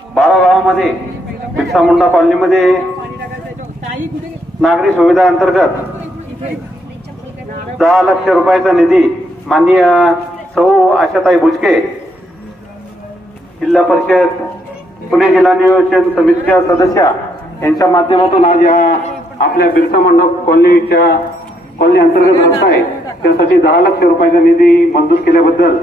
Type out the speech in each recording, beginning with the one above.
12 गावामध्ये बिरसा मुंडा कॉलनीमध्ये नागरी सुविधा अंतर्गत 10 लाख रुपयाचा निधी माननीय सौ आशाताई बुचके जिल्हा परिषद पुणे जिल्हा नियोजन समितीच्या सदस्या यांच्या माध्यमातून आज या आपल्या बिरसा मुंडा कॉलनी अंतर्गत रस्ता आहे त्यासाठी 10 लाख रुपयाचा निधी मंजूर केल्याबद्दल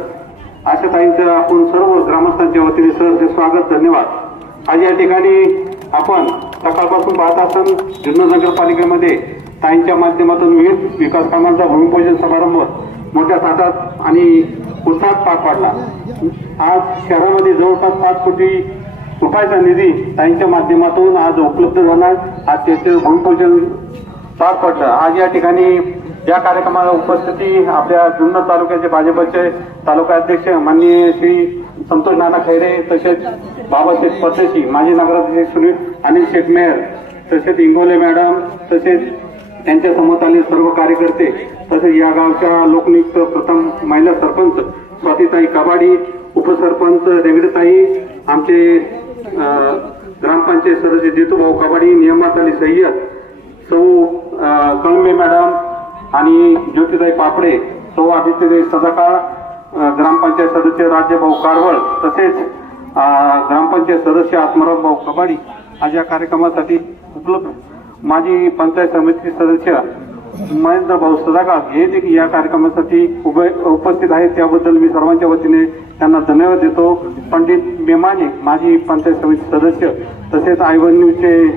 आशाताईंचं आपण सर्व ग्रामस्थांच्या वतीने सहर्ष स्वागत, धन्यवाद। आज या ठिकाणी आपण सकाळपासून पाहत असाल जुन्नर नगरपालिकेमध्ये ताईंच्या माध्यमातून विविध विकास कामांचा भूमिपूजन समारंभ मोठ्या थाटात आणि उत्साहात पार पडला। आज शहरामध्ये जवळपास 5 कोटी रुपयाचा निधी ताईंच्या माध्यमातून आज उपलब्ध झाला। आज त्याचे भूमिपूजन पार पडलं। आज या ठिकाणी या कार्यक्रमाला उपस्थिती आपल्या जुन्नर तालुक्याचे भाजपचे तालुका अध्यक्ष माननीय श्री संतोष नाना खैरे, तसेच बाबासाहेब परदेशी, माजी नगराध्यक्ष सुनील अनिल शेठ मेयर, तसेच इंगोले मॅडम, तसेच त्यांच्या समोर सर्व कार्यकर्ते, तसेच या गावच्या लोकनियुक्त प्रथम महिला सरपंच स्वातीताई कबाडी, उपसरपंच रेंगडेताई, आमचे ग्रामपंचायत सदस्य जितूभाऊ कबाडी, नियमात अली सय्यद, सौ कळंबे मॅडम आणि ज्योतिताई पापडे, सौ आदित्यदेव सदाकाळ, ग्रामपंचायत सदस्य राज्यभाऊ कारवळ, तसेच ग्रामपंचायत सदस्य आत्माराम भाऊ कबाडी आज या कार्यक्रमासाठी उपलब्ध। माजी पंचायत समिती सदस्य महेंद्र भाऊ सदाकाळ हे देखील या कार्यक्रमासाठी उपस्थित आहेत, त्याबद्दल मी सर्वांच्या वतीने त्यांना धन्यवाद देतो। पंडित मेमाने माजी पंचायत समिती सदस्य, तसेच आयवन न्यूजचे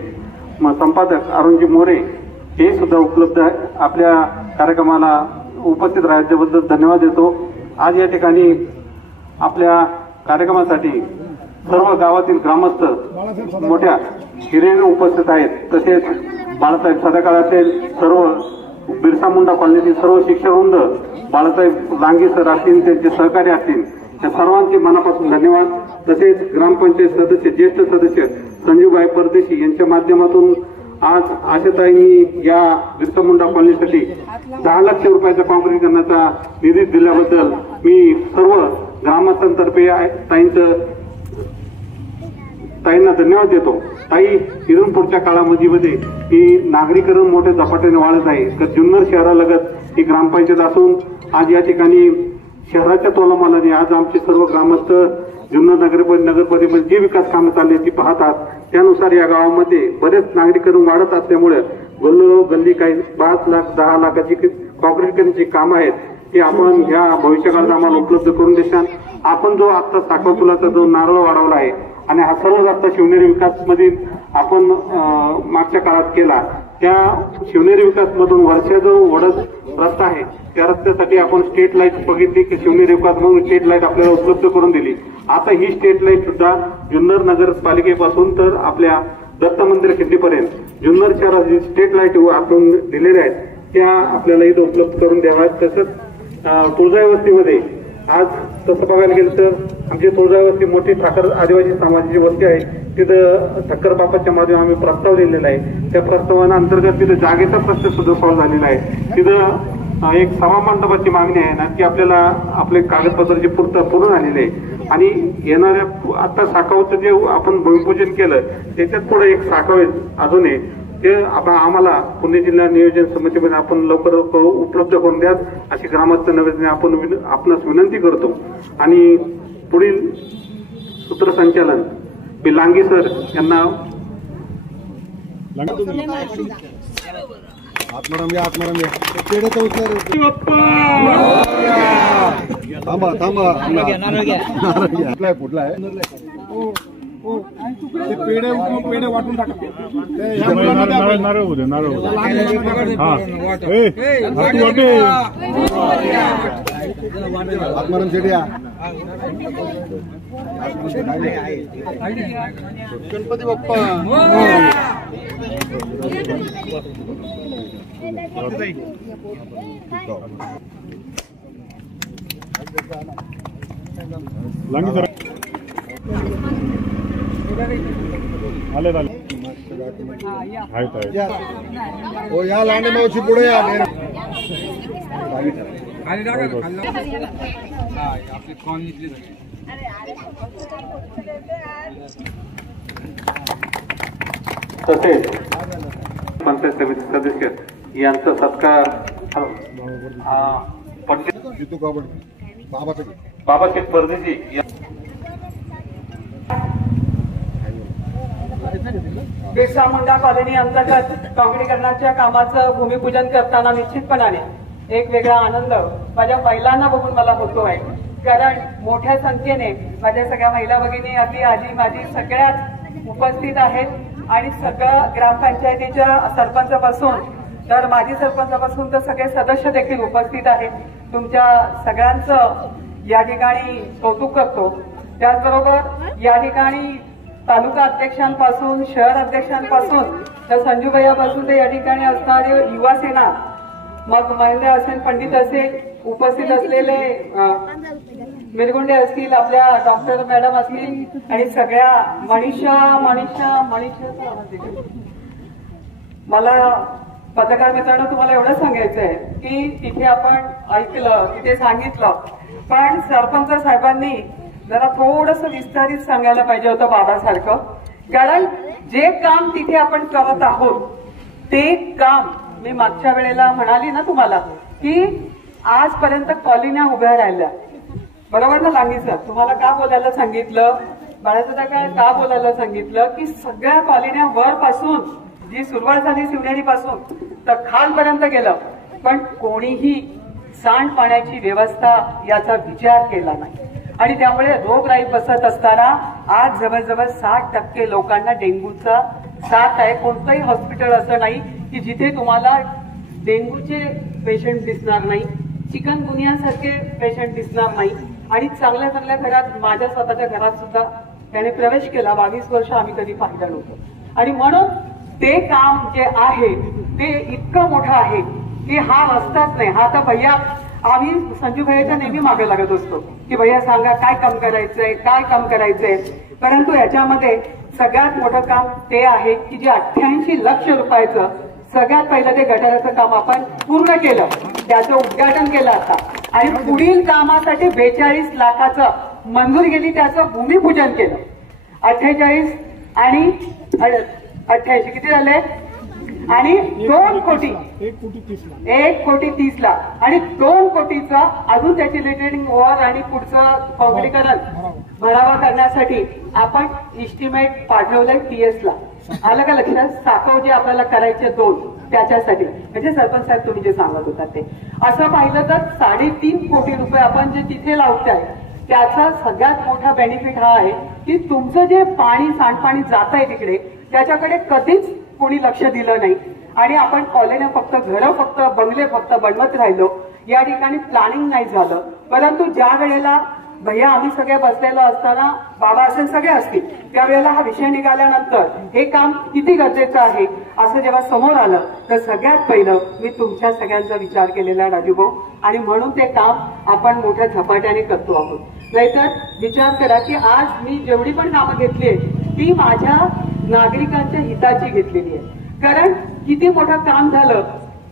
संपादक अरुणजी मोरे हे सुद्धा उपलब्ध आपल्या कार्यक्रमाला उपस्थित राहिल्याबद्दल धन्यवाद देतो। आज या ठिकाणी आपल्या कार्यक्रमासाठी सर्व गावातील ग्रामस्थ मोठ्या हिरेने उपस्थित आहेत, तसेच बाळासाहेब सदाकाळ असेल, सर्व बिरसा मुंडा कॉलनीतील सर्व शिक्षकवृंद, बाळासाहेब लांगे सर असतील, त्यांचे सहकारी असतील, त्या सर्वांचे मनापासून धन्यवाद। तसेच ग्रामपंचायत सदस्य ज्येष्ठ सदस्य संजूबाई परदेशी यांच्या माध्यमातून आज आशाताईंनी या बिरसा मुंडा कॉलनीसाठी 10 लाख रुपयाचा काँक्रीटीकरणाचा निधी दिल्याबद्दल मी सर्व ग्रामस्थांतर्फे ताईंना धन्यवाद देतो। ताई, इथून पुढच्या काळामध्ये ही नागरीकरण मोठ्या झपाट्याने वाढत आहे, तर जुन्नर शहरालगत ही ग्रामपंचायत असून आज या ठिकाणी शहराच्या तोलामानाने आज आमचे सर्व ग्रामस्थ जुन्नर नगरपालिकेमध्ये जे विकास कामे चालली ती पाहतात, त्यानुसार या गावामध्ये बरेच नागरीकरण वाढत असल्यामुळे गल्ली काही 5 लाख 10 लाखाची काँक्रीटीकरणाची कामं आहेत ती आपण या भविष्यकाळात आम्हाला उपलब्ध करून देशाल। आपण जो आता साखर पुलाचा जो नारळ वाढवला आहे आणि हा सर्व रस्ता शिवनेरी विकास मधील आपण मागच्या काळात केला, त्या शिवनेरी विकास मधून वर्षा जो वडद रस्ता आहे त्या रस्त्यासाठी आपण स्ट्रीट लाईट बघितली की शिवनेरी विकास म्हणून स्ट्रीट लाईट आपल्याला उपलब्ध करून दिली। आता ही स्ट्रीट लाईट सुद्धा जुन्नर नगरपालिकेपासून तर आपल्या दत्त मंदिर खिंडीपर्यंत जुन्नर शहरात स्ट्रीट लाईट आपण दिलेल्या आहेत त्या आपल्याला इथं उपलब्ध करून द्याव्यात। तसंच तुळजाई वस्तीमध्ये आज तसं बघायला गेलं तर आमची तुळजाई वस्ती मोठी ठाकर आदिवासी समाजाची वस्ती आहे, तिथं ठक्कर बापाच्या माध्यमातून आम्ही प्रस्ताव लिहिलेला आहे। त्या प्रस्तावांतर्गत तिथं जागेचा प्रश्न सुद्धा सॉल्व्ह झालेला आहे। तिथं एक सभामंडपाची मागणी आहे ना की आपल्याला आपले कागदपत्राची पूर्ण झालेली आहे आणि येणाऱ्या आता साखावचं जे आपण भूमिपूजन केलं त्याच्यात पुढे एक साखाव अजून आहे, ते आम्हाला पुणे जिल्हा नियोजन समितीमध्ये आपण लवकर उपलब्ध करून द्या अशी ग्रामस्थ नगरने आपण आपणास विनंती करतो। आणि पुढील सूत्रसंचालन मी लांगे सर यांना आत्माराम या पेढेचा उचल थांबा फुटला आहे पेढे वाटून टाका आत्माराम शेट्या गणपती बाप्पा हो या लांडे मावशी पुढे या आपली कॉलनीतली तसेच पंचायत समिती सदस्य यांचा सत्कार जितू कापड बाबासाहेब परदेशी बिरसा मुंडा कॉलनी अंतर्गत काँक्रीकरणाच्या कामाचं भूमिपूजन करताना निश्चितपणाने एक वेगळा आनंद माझ्या महिलांना बघून मला होतो आहे. कारण मोठ्या संख्येने माझ्या सगळ्या महिला भगिनी अगदी आजी माझी सगळ्याच उपस्थित आहेत आणि सगळं ग्रामपंचायतीच्या सरपंचापासून तर माजी सरपंचापासून तर सगळे सदस्य देखील उपस्थित आहेत. तुमच्या सगळ्यांचं या ठिकाणी कौतुक करतो. त्याचबरोबर या ठिकाणी तालुका अध्यक्षांपासून शहर अध्यक्षांपासून तर संजूभैयापासून ते या ठिकाणी असणारे युवा सेना मग महेंद्र असेल पंडित असेल उपस्थित असलेले मिरगुंडे असतील आपल्या डॉक्टर मॅडम असतील आणि सगळ्या मनीषा मला पत्रकार मित्रांनो तुम्हाला एवढं सांगायचं आहे की तिथे आपण ऐकलं तिथे सांगितलं पण सरपंच साहेबांनी जरा थोडंसं विस्तारित सांगायला पाहिजे होतं बाबासारखं. कारण जे काम तिथे आपण करत आहोत ते काम मी मागच्या वेळेला म्हणाली ना तुम्हाला की आजपर्यंत कॉलन्या उभ्या राहिल्या बरोबर ना लांगी सर तुम्हाला का बोलायला सांगितलं बाळासाहेब काय का बोलायला सांगितलं की सगळ्या कॉलन्या वरपासून जी सुरुवात झाली शिवनेरीपासून तर खालपर्यंत गेलं पण कोणीही सांडपाण्याची व्यवस्था याचा विचार केला नाही आणि त्यामुळे रोगराई बसत असताना आज जवळजवळ 60% लोकांना डेंग्यूचा साथ आहे. कोणतंही हॉस्पिटल असं नाही की जिथे तुम्हाला डेंग्यूचे पेशंट दिसणार नाही चिकनगुनियासारखे पेशंट दिसणार नाही. आणि चांगल्या चांगल्या घरात माझ्या स्वतःच्या घरात सुद्धा त्याने प्रवेश केला 22 वर्ष आम्ही कधी पाहिलं नव्हतं आणि म्हणून ते काम जे आहे ते इतकं मोठं आहे की हा रस्ताच नाही. हा तर भैया आम्ही संजू भैयाच्या नेहमी मागे लागत असतो की भैया सांगा काय काम करायचंय काय काम करायचंय. परंतु याच्यामध्ये सगळ्यात मोठं काम ते आहे की जे 88 लक्ष रुपयाचं सगळ्यात पहिलं ते गटाराचं काम आपण पूर्ण केलं त्याचं उद्घाटन केलं आता आणि पुढील कामासाठी 42 लाखाचं मंजूर केली त्याचं भूमिपूजन केलं. 48 आणि 88 किती झाले आणि 2 कोटी 1,30,00,000 आणि 2 कोटीचा अजून त्याची लेटरिंग ओव्हर आणि पुढचं काँक्रीकरण भरावा करण्यासाठी आपण इस्टिमेट पाठवलंय PS ला. आलं का लक्षात साखव जे आपल्याला करायचे 2 त्याच्यासाठी म्हणजे सरपंच साहेब तुम्ही जे सांगत होता ते असं पाहिलं तर 3.5 कोटी रुपये आपण जे तिथे लावताय त्याचा सगळ्यात मोठा बेनिफिट हा आहे की तुमचं जे पाणी सांडपाणी जात आहे तिकडे त्याच्याकडे कधीच कोणी लक्ष दिलं नाही आणि आपण कॉलन्या फक्त घरं फक्त बंगले फक्त बनवत राहिलो या ठिकाणी प्लॅनिंग नाही झालं. परंतु ज्या वेळेला भैया आम्ही सगळे बसलेलो असताना बाबा असेल सगळे असतील त्यावेळेला हा विषय निघाल्यानंतर हे काम किती गरजेचं आहे असं जेव्हा समोर आलं तर सगळ्यात पहिलं मी तुमच्या सगळ्यांचा विचार केलेला राजूभाऊ आणि म्हणून ते काम आपण मोठ्या झपाट्याने करतो आहोत. नाहीतर विचार करा की आज मी जेवढी पण कामं घेतली आहेत ती माझ्या नागरिकांच्या हिताची घेतलेली आहे. कारण किती मोठं काम झालं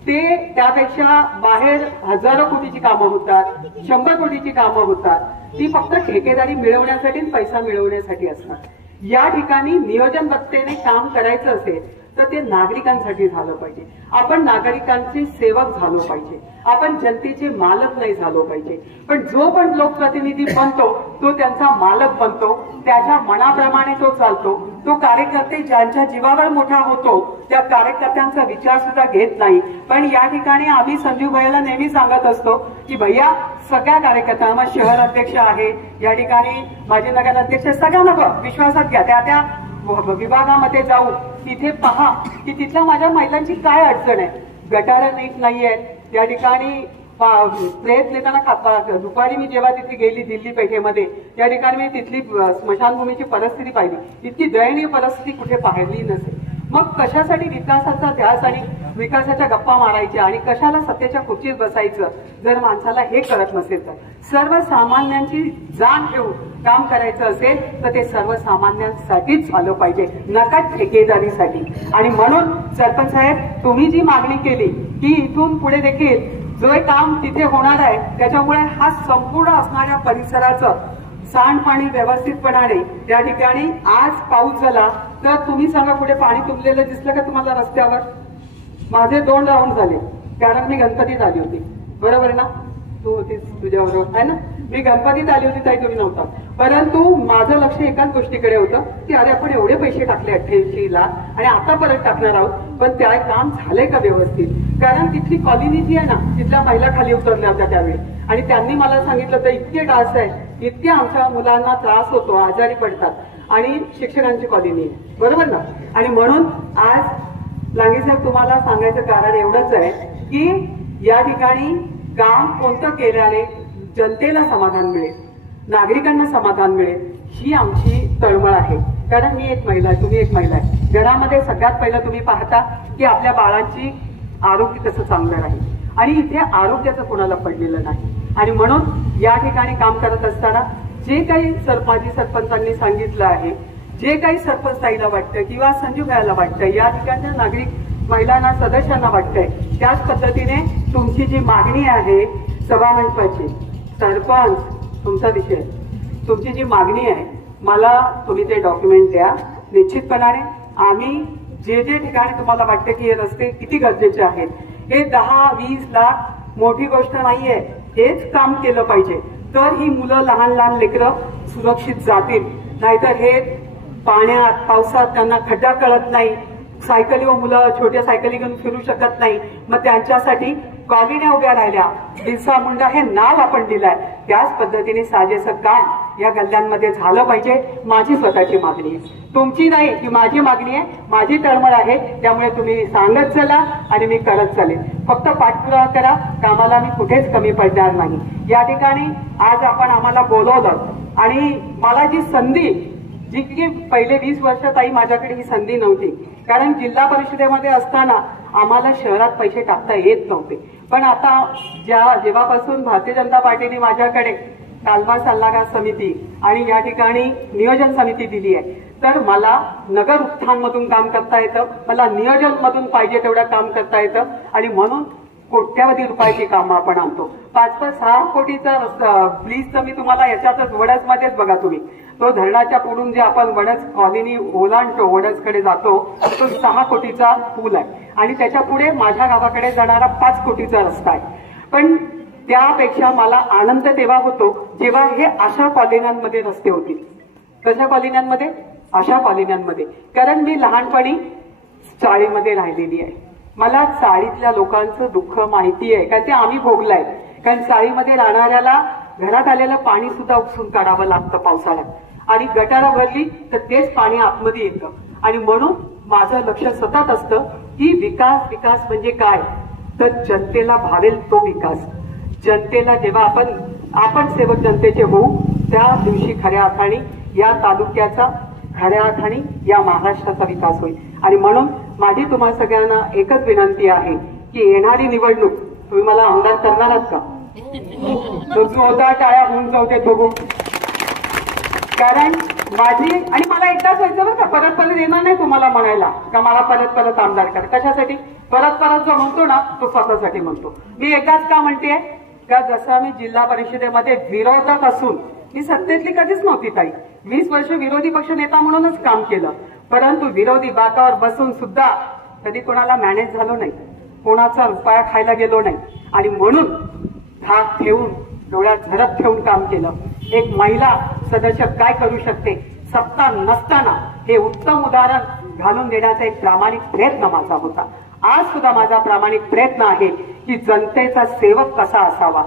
ते त्यापेक्षा बाहेर हजारो कोटीची कामं होतात 100 कोटीची कामं होतात ती फक्त ठेकेदारी मिळवण्यासाठी पैसा मिळवण्यासाठी असतात. या ठिकाणी नियोजनबद्धतेने काम करायचं असेल तर ते नागरिकांसाठी झालं पाहिजे. आपण नागरिकांचे सेवक झालो पाहिजे. आपण जनतेचे मालक नाही झालो पाहिजे. पण जो पण लोकप्रतिनिधी बनतो तो त्यांचा मालक बनतो त्याच्या मनाप्रमाणे तो चालतो. तो कार्यकर्ते ज्यांच्या जीवावर मोठा होतो त्या कार्यकर्त्यांचा विचार सुद्धा घेत नाही. पण या ठिकाणी आम्ही संजू भैयाला नेहमी सांगत असतो की भैया सगळ्या कार्यकर्त्यांना शहर अध्यक्ष आहे या ठिकाणी माजी नगराध्यक्ष सगळ्यांना विश्वासात घ्या त्या विभागामध्ये जाऊन तिथे पहा की तिथल्या माझ्या महिलांची काय अडचण आहे. गटारं नीट नाहीयेत या ठिकाणी प्रेत नेताना दुपारी मी जेव्हा तिथे गेली दिल्ली पेठेमध्ये त्या ठिकाणी मी तिथली स्मशानभूमीची परिस्थिती पाहिली. इतकी दयनीय परिस्थिती कुठे पाहिली नसेल. मग कशासाठी विकासाचा ध्यास आणि विकासाच्या गप्पा मारायच्या आणि कशाला सत्तेच्या खुर्चीत बसायचं जर माणसाला हे कळत नसेल तर. सर्वसामान्यांची जाण ठेवून काम करायचं असेल तर ते सर्वसामान्यांसाठीच झालं पाहिजे नका ठेकेदारीसाठी. आणि म्हणून सरपंच साहेब तुम्ही जी मागणी केली की इथून पुढे देखील जो काम तिथे होणार आहे त्याच्यामुळे हा संपूर्ण असणाऱ्या परिसराचं सांडपाणी व्यवस्थितपणाने या ठिकाणी आज पाऊस झाला तर तुम्ही सांगा कुठे पाणी तुंबलेलं दिसलं का तुम्हाला रस्त्यावर? माझे 2 राऊंड झाले कारण मी गणपतीत आली होती, बरोबर ना? तू होतीस, तुझ्याबरोबर आहे ना? मी गणपतीत आली होती ताई, तुम्ही नव्हता. परंतु माझं लक्ष एकाच गोष्टीकडे होतं की अरे आपण एवढे पैसे टाकले 88 लाख आणि आता परत टाकणार आहोत, पण त्या काम झाले का व्यवस्थित? कारण तिथली कॉलनी जी आहे ना, तिथल्या महिला खाली उतरल्या होत्या त्यावेळी आणि त्यांनी मला सांगितलं तर इतके डास आहे, इतके आमच्या मुलांना त्रास होतो, आजारी पडतात आणि शिक्षकांची कॉलनी आहे, बरोबर ना? आणि म्हणून आज लांगे साहेब तुम्हाला सांगायचं कारण एवढंच आहे की या ठिकाणी काम कोणतं केल्याने जनतेला समाधान मिळेल, नागरिकांना समाधान मिळेल, ही आमची तळमळ आहे. कारण मी एक महिला आहे, तुम्ही एक महिला आहे. घरामध्ये सगळ्यात पहिलं तुम्ही पाहता की आपल्या बाळांची आरोग्य कसं चांगलं राहील आणि इथे आरोग्याचं कोणाला पडलेलं नाही. आणि म्हणून या ठिकाणी काम करत असताना जे काही माजी सरपंचांनी सांगितलं आहे, जे काही सरपंच ताईला वाटतं किंवा संजू भाईला वाटतं, या ठिकाणच्या नागरिक महिलांना सदस्यांना वाटतंय, त्याच पद्धतीने तुमची जी मागणी आहे सभामंडपाची, सरपंच तुमचा विषय, तुमची जी मागणी आहे मला तुम्ही ते डॉक्युमेंट द्या. निश्चितपणाने आम्ही जे जे ठिकाणी तुम्हाला वाटतं की हे रस्ते किती गरजेचे आहेत, हे 10-20 लाख मोठी गोष्ट नाहीये, हेच काम केलं पाहिजे तर ही मुलं, लहान लहान लेकरं सुरक्षित जातील. नाहीतर हे पाण्यात पावसात त्यांना खड्डा कळत नाही, सायकलीवर मुलं छोट्या सायकली घेऊन फिरू शकत नाही, मग त्यांच्यासाठी कॉलन्या उभ्या राहिल्या. बिरसा मुंडा हे नाव आपण दिलंय, त्याच पद्धतीने साजेसं काम या गल्ल्यांमध्ये झालं पाहिजे. माझी स्वतःची मागणी आहे, तुमची नाही, ही माझी मागणी आहे, माझी तळमळ आहे. त्यामुळे तुम्ही सांगत चला आणि मी करत चालेल. फक्त पाठपुरावा करा, कामाला मी कुठेच कमी पडणार नाही. या ठिकाणी आज आपण आम्हाला बोलवलं आणि मला जी संधी, जी की पहिले 20 वर्षात आई माझ्याकडे ही संधी नव्हती, कारण जिल्हा परिषदेमध्ये असताना आम्हाला शहरात पैसे टाकता येत नव्हते. पण आता जेव्हापासून भारतीय जनता पार्टीने माझ्याकडे कालवा सल्लागार समिती आणि या ठिकाणी नियोजन समिती दिली आहे, तर मला नगर उत्थान मधून काम करता येतं, मला नियोजन मधून पाहिजे तेवढं काम करता येतं. आणि म्हणून कोट्यावधी रुपयाची कामं आपण आणतो. 5-6 कोटीचा ब्लीजचं मी तुम्हाला याच्यातच वडसमध्येच बघा तुम्ही, तो धरणाच्या पुढून जे आपण वडस कॉलनी ओलांडतो, वडसकडे जातो, तो 6 कोटीचा पूल आहे आणि त्याच्या पुढे माझ्या गावाकडे जाणारा 5 कोटीचा रस्ता आहे. पण त्यापेक्षा मला आनंद तेव्हा होतो जेव्हा हे अशा कॉलन्यांमध्ये रस्ते होतील. कशा कॉलन्यांमध्ये? अशा कॉलन्यांमध्ये. कारण मी लहानपणी चाळीमध्ये राहिलेली आहे, मला चाळीतल्या लोकांचं दुःख माहिती आहे, कारण ते आम्ही भोगलंय. कारण चाळीमध्ये राहणाऱ्याला घरात आलेलं पाणी सुद्धा उपसून काढावं लागतं पावसाळ्यात आणि गटारं भरली तर तेच पाणी आतमध्ये येतं. आणि म्हणून माझं लक्ष सतत असतं की विकास विकास म्हणजे काय, तर जनतेला भावेल तो विकास. जनतेला जेव्हा आपण सेवक जनतेचे होऊ, त्या दिवशी खऱ्या अर्थाने या तालुक्याचा, खऱ्या अर्थाने या महाराष्ट्राचा विकास होईल. आणि म्हणून माझी तुम्हा सगळ्यांना एकच विनंती आहे की येणारी निवडणूक तुम्ही मला आमदार करणार आहात का? होता टाळ्या होऊन जाऊ दे बघू. कारण माझी आणि मला एकदाच व्हायचं बरं का, परत परत येणार नाही तुम्हाला म्हणायला का मला परत परत आमदार करा. कशासाठी? परत परत जो म्हणतो ना तो स्वतःसाठी म्हणतो. मी एकदाच का म्हणते का, जसं मी जिल्हा परिषदेमध्ये विरोधक असून मी सत्तेतली कधीच नव्हती ताई, 20 वर्ष विरोधी पक्ष नेता म्हणूनच काम केलं, परंतु विरोधी बाकावर बसून सुद्धा कधी कोणाला मॅनेज झालो नाही, कोणाचा रुपया खायला गेलो नाही. आणि म्हणून धाक ठेवून, डोळ्यात झरप ठेवून काम केलं. एक महिला सदस्य काय करू शकते सत्ता नसताना हे उत्तम उदाहरण घालून देण्याचा एक प्रामाणिक प्रयत्न माझा होता. आज सुद्धा माझा प्रामाणिक प्रयत्न आहे की जनतेचा सेवक कसा असावा,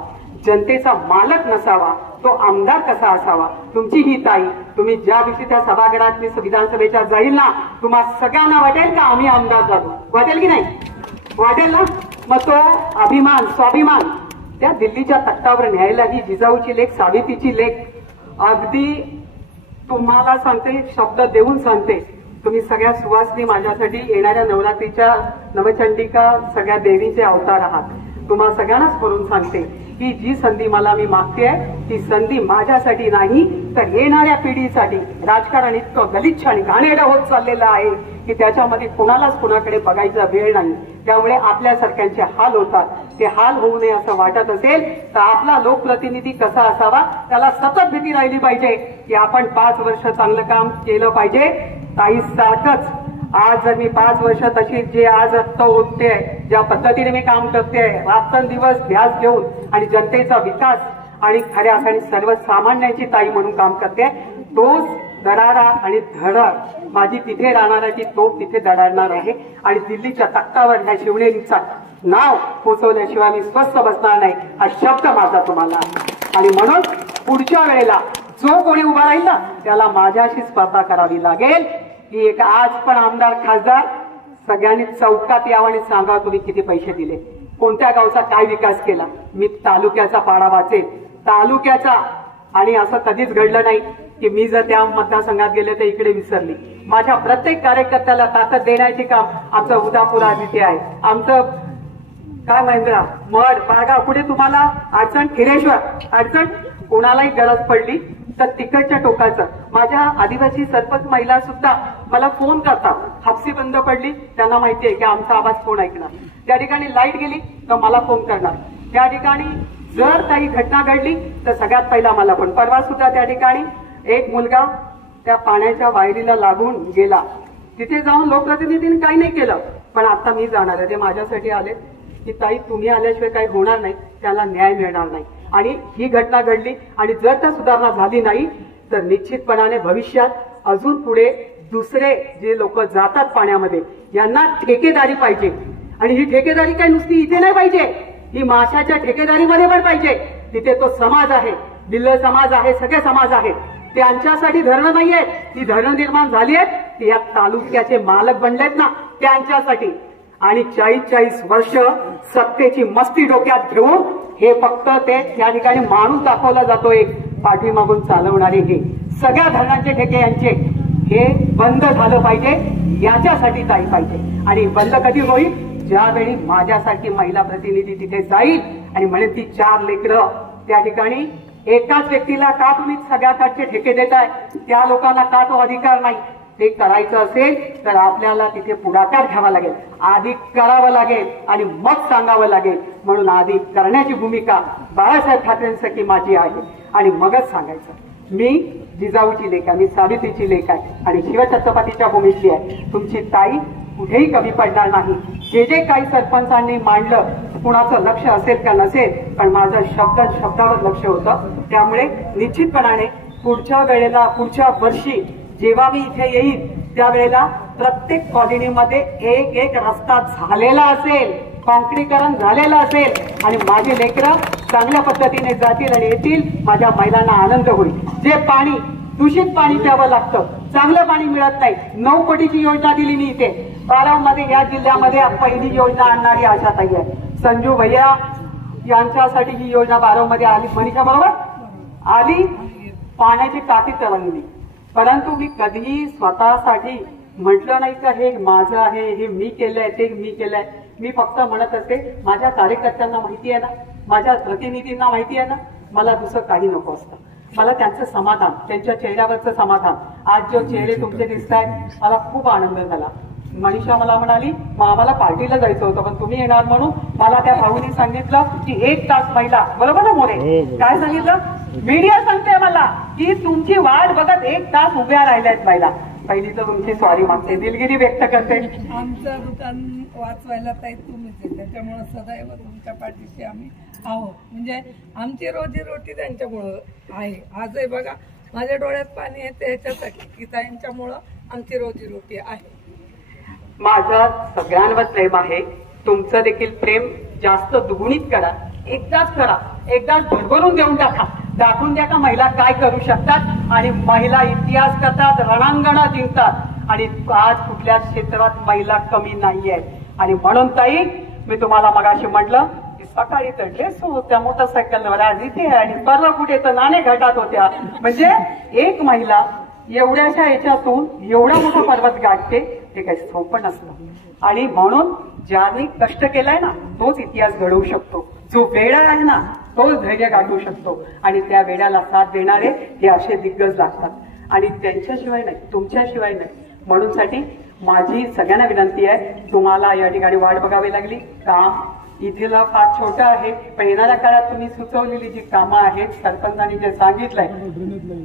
जनतेचा मालक नसावा, तो आमदार कसा असावा. तुमची ही ताई, तुम्ही ज्या दिवशी त्या सभागृहात मी विधानसभेच्या जाईल ना, तुम्हा सगळ्यांना वाटेल का आम्ही आमदार झालो? वाटेल की नाही? वाटेल ना? मग तो अभिमान, स्वाभिमान त्या दिल्लीच्या तख्तावर न्यायला ही जिजाऊची लेख, सावित्रीची लेख, अगदी तुम्हाला सांगते, शब्द देऊन सांगते, तुम्ही सगळ्या सुवासनी माझ्यासाठी येणाऱ्या नवरात्रीच्या नवचंडिका सगळ्या देवीचे अवतार आहात. तुम्हाला सगळ्यांनाच करून सांगते की जी संधी मला मी मागतेय ती संधी माझ्यासाठी नाही तर येणाऱ्या पिढीसाठी. राजकारण इतकं गलिच्छ आणि घाणेरडं होत चाललेलं आहे की त्याच्यामध्ये कुणालाच कुणाकडे बघायचा वेळ नाही. त्यामुळे आपल्यासारख्यांचे हाल होतात. ते हाल होऊ नये असं वाटत असेल तर आपला लोकप्रतिनिधी कसा असावा त्याला सतत भीती राहिली पाहिजे की आपण 5 वर्ष चांगलं काम केलं पाहिजे. ताई सारखंच आज जर मी 5 वर्ष तशी जे आज होते ज्या पद्धतीने मी काम करते रात्रंदिवस ध्यास घेऊन आणि जनतेचा विकास आणि खऱ्या अर्थाने सर्वसामान्यांची ताई म्हणून काम करते, तोच दरारा आणि धडक माझी तिथे राहणाऱ्याची तोप तिथे दडाडणार आहे. आणि दिल्लीच्या तख्तावर ह्या शिवनेरीचा नाव पोचवल्याशिवाय मी स्वस्थ बसणार नाही हा शब्द माझा तुम्हाला आहे. आणि म्हणून पुढच्या वेळेला जो कोणी उभा राहील ना त्याला माझ्याशी स्पर्धा करावी लागेल की एक आज पण आमदार खासदार सगळ्यांनी चौकात यावं आणि सांगा तुम्ही किती पैसे दिले, कोणत्या गावचा काय विकास केला. मी तालुक्याचा पाडा वाचेल, तालुक्याचा. आणि असं कधीच घडलं नाही की मी जर त्या मतदारसंघात गेले तर इकडे विसरली. माझ्या प्रत्येक कार्यकर्त्याला ताकद देण्याचे काम आमचं उदापूर तिथे आहे. आमचं काय महेंद्रा मड बागा पुढे तुम्हाला अडचण खिरेश्वर अडचण कोणालाही गरज पडली तर तिकडच्या टोकाचं माझ्या आदिवासी सरपंच महिला सुद्धा मला फोन करतात. हापसी बंद पडली त्यांना माहिती आहे की आमचा आवाज कोण ऐकणार. त्या ठिकाणी लाईट गेली तर मला फोन करणार. त्या ठिकाणी जर काही घटना घडली तर सगळ्यात पहिला मला पण. परवा सुद्धा त्या ठिकाणी एक मुलगा त्या पाण्याच्या वायरीला लागून गेला. तिथे जाऊन लोकप्रतिनिधींनी काही नाही केलं. पण आता मी जाणार आहे, ते माझ्यासाठी आले की ताई तुम्ही आल्याशिवाय काही होणार नाही, त्याला न्याय मिळणार नाही. आणि ही घटना घडली आणि जर त्या सुधारणा झाली नाही तर निश्चितपणाने भविष्यात अजून पुढे दुसरे जे लोक जातात पाण्यामध्ये यांना ठेकेदारी पाहिजे. आणि ही ठेकेदारी काही नुसती इथे नाही पाहिजे, ही माशाच्या ठेकेदारीमध्ये पण पाहिजे. तिथे तो समाज आहे, बिल्ल समाज आहे, सगळे समाज आहेत. त्यांच्यासाठी धरणं नाहीये, ती धरणं निर्माण झाली आहेत ती या तालुक्याचे मालक बनलेत ना त्यांच्यासाठी. आणि 40-40 वर्ष सत्तेची मस्ती डोक्यात घेऊन हे फक्त ते त्या ठिकाणी माणूस दाखवला जातो एक पाठीमागून चालवणारे हे सगळ्या धरणांचे ठेके यांचे हे बंद झालं पाहिजे. याच्यासाठी ताई पाहिजे. आणि बंद कधी होईल ज्यावेळी माझ्यासारखी महिला प्रतिनिधी तिथे जाईल आणि म्हणेल ती 4 लेकरं त्या ठिकाणी एकाच व्यक्तीला का तुम्ही सगळ्याकडचे ठेके देताय, त्या लोकांना का तो अधिकार नाही. ते करायचं असेल तर आपल्याला तिथे पुढाकार घ्यावा लागेल, आधी करावं लागेल आणि मग सांगावं लागेल. म्हणून आधी करण्याची भूमिका बाळासाहेब ठाकरेंसाठी माझी आहे आणि मगच सांगायचं. मी जिजाऊची लेख आहे, मी सावित्रीची लेख आहे आणि शिवछत्रपतीच्या भूमीतली आहे. तुमची ताई कुठेही कमी पडणार नाही. जे जे काही सरपंचांनी मांडलं कुणाचं लक्ष असेल का नसेल पण माझं शब्दावर लक्ष होतं. त्यामुळे निश्चितपणाने पुढच्या वेळेला पुढच्या वर्षी जेव्हा मी इथे येईल त्यावेळेला प्रत्येक कॉलनीमध्ये एक रस्ता झालेला असेल, काँक्रीकरण झालेलं असेल आणि माझे लेकरं चांगल्या पद्धतीने जातील आणि येतील. माझ्या महिलांना आनंद होईल. जे पाणी दूषित पाणी प्यावं लागतं, चांगलं पाणी मिळत नाही. 9 कोटीची योजना दिली मी इथे बारामध्ये. या जिल्ह्यामध्ये पहिली योजना आणणारी आशाताई आहे. संजू भैया यांच्यासाठी ही योजना बारामध्ये आली. मनीषा बरोबर आली. पाण्याची टाकी तरंगली. परंतु मी कधीही स्वतःसाठी म्हटलं नाही का हे माझं आहे, हे मी केलंय, ते मी केलंय. मी फक्त म्हणत असते माझ्या कार्यकर्त्यांना माहिती आहे ना, माझ्या प्रतिनिधींना माहिती आहे ना, मला दुसरं काही नको असतं. मला त्यांचं समाधान, त्यांच्या चेहऱ्यावरचं समाधान. आज जो चेहरे तुमचे दिसत आहेत मला खूप आनंद झाला. मनीषा मला म्हणाली मग आम्हाला पार्टीला जायचं होतं पण तुम्ही येणार म्हणून मला त्या भाऊनी सांगितलं की 1 तास महिला बरोबर ना मोरे काय सांगितलं. मीडिया सांगते मला की तुमची वाट बघत 1 तास उभ्या राहिल्यात महिला. पहिली तर तुमची सॉरी मागते, दिलगिरी व्यक्त करते. आमचं दुकान वाचवायला ताई तुम्हीच आहे, त्याच्यामुळे सदैव तुमच्या पाठीशी आम्ही आहोत. म्हणजे आमची रोजीरोटी त्यांच्यामुळं आहे. आजही बघा माझ्या डोळ्यात पाणी येते ह्याच्यासाठी की ताईंच्यामुळं आमची रोजीरोटी आहे. माझं सगळ्यांवर प्रेम आहे. तुमचं देखील प्रेम जास्त दुगुणित करा. एकदाच करा, एकदाच भरभरून देऊन टाका. दाखवून द्या का महिला काय करू शकतात. आणि महिला इतिहास करतात, रणांगणं जिंकतात आणि आज कुठल्या क्षेत्रात महिला कमी नाहीये. आणि म्हणून ताई मी तुम्हाला मगाशी म्हटलं की सकाळी तर ड्रेस होत्या मोटरसायकलवर, आज इथे आणि परवा कुठे तर नाणे घाटात होत्या. म्हणजे एक महिला एवढ्याशा याच्यातून एवढा मोठा पर्वत गाठते ते काही सोपं नसतं. आणि म्हणून ज्यांनी कष्ट केलाय ना तोच इतिहास घडवू शकतो. जो वेडा आहे ना तोच धैर्य गाठू शकतो. आणि त्या वेळाला साथ देणारे हे असे दिग्गज लागतात आणि त्यांच्याशिवाय नाही, तुमच्याशिवाय नाही. म्हणून साठी माझी सगळ्यांना विनंती आहे, तुम्हाला या ठिकाणी वाट बघावी लागली. काम इथेला फार छोटं आहे, पण येणाऱ्या काळात तुम्ही सुचवलेली जी कामं आहेत, सरपंचांनी जे सांगितलंय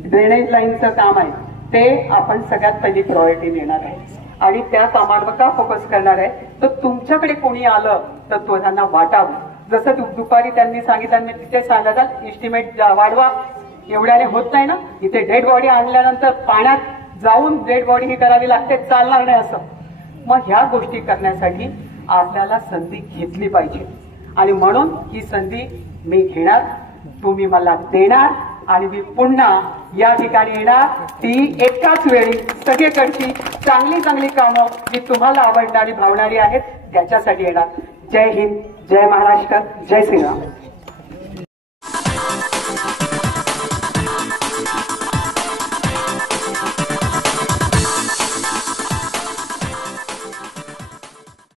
ड्रेनेज लाईनचं काम आहे, ते आपण सगळ्यात पहिली प्रायोरिटी देणार आहे आणि त्या कामावर का फोकस करणार आहे. तर तुमच्याकडे कोणी आलं तर तो त्यांना वाटावं. जसं दुपारी त्यांनी सांगितलं, मी तिथे सांगितलं इस्टिमेट वाढवा, एवढ्याने होत नाही ना. इथे डेड बॉडी आणल्यानंतर पाण्यात जाऊन डेड बॉडी ही करावी लागते, चालणार नाही असं. मग ह्या गोष्टी करण्यासाठी आपल्याला संधी घेतली पाहिजे आणि म्हणून ही संधी मी घेणार, तुम्ही मला देणार आणि मी पुन्हा या ठिकाणी येणार. ती एकाच वेळी सगळीकडची चांगली चांगली कामं जी तुम्हाला आवडणारी भावणारी आहेत त्याच्यासाठी येणार. जय हिंद, जय महाराष्ट्र, जय श्रीराम.